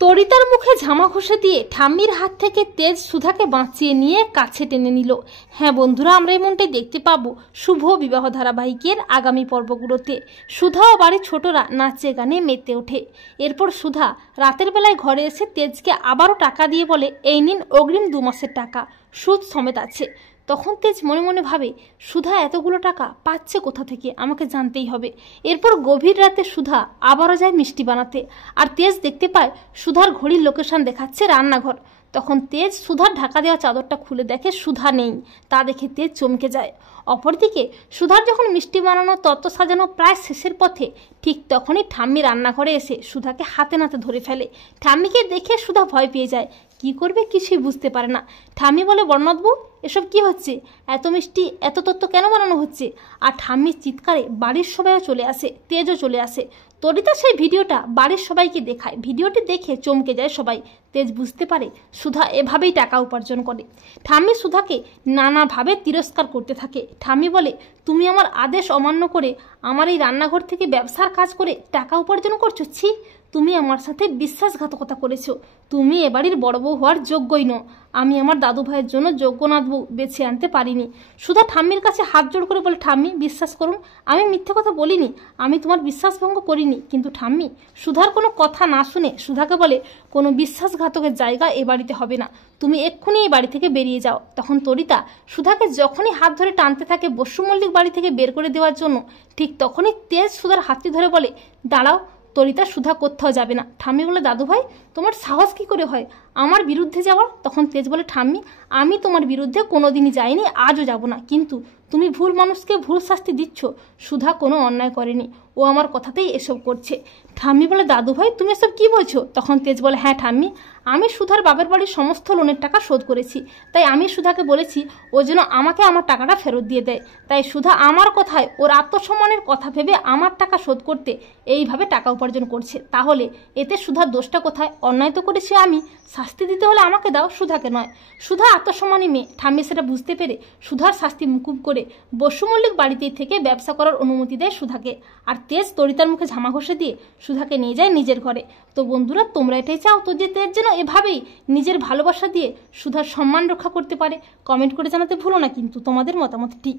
তরিতার মুখে ঝামা ঘষে দিয়ে ঠাম্মির হাত থেকে তেজ সুধাকে বাঁচিয়ে নিয়ে কাছে টেনে নিল। হ্যাঁ বন্ধুরা, আমরা এমনটাই দেখতে পাবো শুভ বিবাহ ধারাবাহিকের আগামী পর্বগুলোতে। সুধা ও বাড়ির ছোটরা নাচে গানে মেতে ওঠে। এরপর সুধা রাতের বেলায় ঘরে এসে তেজকে আবারও টাকা দিয়ে বলে, এই নিন অগ্রিম 2 মাসের টাকা, সুদ সমেত আছে। তখন তেজ মনে মনে ভাবে, সুধা এতগুলো টাকা পাচ্ছে কোথা থেকে, আমাকে জানতেই হবে। এরপর গভীর রাতে সুধা আবারও যায় মিষ্টি বানাতে, আর তেজ দেখতে পায় সুধার ঘড়ির লোকেশন দেখাচ্ছে রান্নাঘর। তখন তেজ সুধার ঢাকা দেওয়া চাদরটা খুলে দেখে সুধা নেই। তা দেখে তেজ চমকে যায়। অপরদিকে সুধার যখন মিষ্টি বানানো তত্ত্ব সাজানো প্রায় শেষের পথে, ঠিক তখনই ঠাম্মি রান্নাঘরে এসে সুধাকে হাতে নাতে ধরে ফেলে। ঠাম্মিকে দেখে সুধা ভয় পেয়ে যায়, কি করবে কিছুই বুঝতে পারে না। ঠাম্মি বলে, বর্ণাথবু এসব কি হচ্ছে, এত মিষ্টি এত তত্ত্ব কেন বানানো হচ্ছে? আর ঠাম্মির চিৎকারে বাড়ির সবাইও চলে আসে, তেজও চলে আসে। তরিতা সেই ভিডিওটা বাড়ির সবাইকে দেখায়। ভিডিওটি দেখে চমকে যায় সবাই। তেজ বুঝতে পারে সুধা এভাবেই টাকা উপার্জন করে। ঠাম্মি সুধাকে নানাভাবে তিরস্কার করতে থাকে। ঠাম্মি বলে, তুমি আমার আদেশ অমান্য করে আমার এই রান্নাঘর থেকে ব্যবসার কাজ করে টাকা উপার্জন করছো? ছি, তুমি আমার সাথে বিশ্বাসঘাতকতা করেছো। তুমি এ বাড়ির বড় বউ হওয়ার যোগ্যই নও। আমি আমার দাদু ভাইয়ের জন্য যোগ্যনাথ বউ বেছে আনতে পারিনি। সুধা ঠাম্মির কাছে হাত জোড় করে বলে, ঠাম্মি বিশ্বাস করুন, আমি মিথ্যে কথা বলিনি, আমি তোমার বিশ্বাসভঙ্গ করিনি। কিন্তু ঠাম্মি সুধার কোনো কথা না শুনে সুধাকে বলে, কোনো বিশ্বাসঘাতকের জায়গা এ বাড়িতে হবে না, তুমি এক্ষুনি এই বাড়ি থেকে বেরিয়ে যাও। তখন তরিতা সুধাকে যখনই হাত ধরে টানতে থাকে বসু মল্লিক বাড়ি থেকে বের করে দেওয়ার জন্য, ঠিক তখনই তেজ সুধার হাতটি ধরে বলে, দাঁড়াও। তরিতা সুধা কোথাও যাবে না। ঠাম্মি বলে, দাদু ভাই তোমার সাহস কি করে হয় আমার বিরুদ্ধে যাওয়ার? তখন তেজ বলে, ঠাম্মি আমি তোমার বিরুদ্ধে কোনোদিনই যাইনি, আজও যাব না। কিন্তু তুমি ভুল মানুষকে ভুল শাস্তি দিচ্ছ। সুধা কোনো অন্যায় করেনি, ও আমার কথাতেই এসব করছে। ঠাম্মি বলে, দাদু ভাই তুমি এসব কি বলছো? তখন তেজ বলে, হ্যাঁ ঠাম্মি, আমি সুধার বাবার বাড়ির সমস্ত লোনের টাকা শোধ করেছি। তাই আমি সুধাকে বলেছি ও যেন আমাকে আমার টাকাটা ফেরত দিয়ে দেয়। তাই সুধা আমার কথায় ওর আত্মসম্মানের কথা ভেবে আমার টাকা শোধ করতে এইভাবে টাকা উপার্জন করছে। তাহলে এতে সুধার দোষটা কোথায়? অন্যায় তো করেছি আমি, শাস্তি দিতে হলে আমাকে দাও, সুধাকে নয়। সুধা আত্মসম্মানী মেয়ে। ঠাম্মি সেটা বুঝতে পেরে সুধার শাস্তি মুকুব করে বসু মল্লিক বাড়িতে থেকে ব্যবসা করার অনুমতি দেয় সুধাকে। আর তেজ তরিতার মুখে ঝামা ঘষে দিয়ে সুধাকে নিয়ে যায় নিজের ঘরে। তো বন্ধুরা, তোমরা এটাই চাও তো যে তেজ যেন এভাবেই নিজের ভালোবাসা দিয়ে সুধার সম্মান রক্ষা করতে পারে? কমেন্ট করে জানাতে ভুলো না কিন্তু তোমাদের মতামতটি।